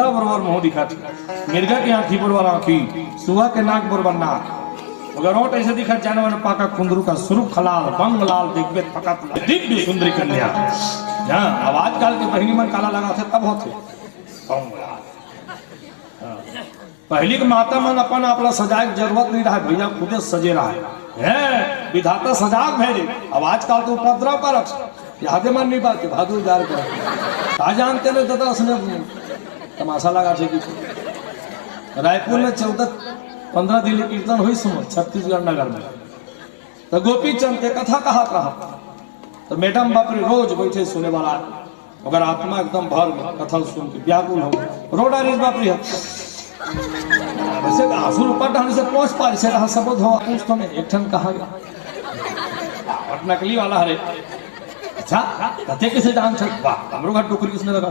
गेंदा बरोबर मुंह दिखा थी, मिर्गा की आंखी बरोबर आंखी, सुहा के नाक बरोबर नाक, मगर ओट ऐसे दिखा जानवर पाका कुंदरू का स्वरूप खलाल बंग लाल दिग्वित फकत दिव्य सुंदरी कन्या। हाँ अब आजकल के पहली मन काला लगा थे तब होते पहली के माता मन अपन अपना सजाए की जरूरत नहीं रहा, भैया खुदे सजे रहा है विधाता सजाग भेजे। अब आजकल तो उपद्रव का रक्ष यादे मन नहीं बात भादुर जार कर कहा जानते नहीं दादा उसने तमाशा लगा थे कि रायपुर में 14-15 दिन कीर्तन हुई सुनो छत्तीसगढ़ नगर में, तो गोपी चंद के कथा कहा तो मैडम बापरी रोज बैठे सुने वाला, अगर आत्मा एकदम भर कथा सुन के व्याकुल हो रोडा रेज बापरी है वैसे आंसू ऊपर ढंग से पहुंच पा से रहा सब धो पूछ तो एक ठन कहा गया नकली वाला हरे अच्छा कते किसे जान छक वाह हमरो घर टोकरी किसने लगा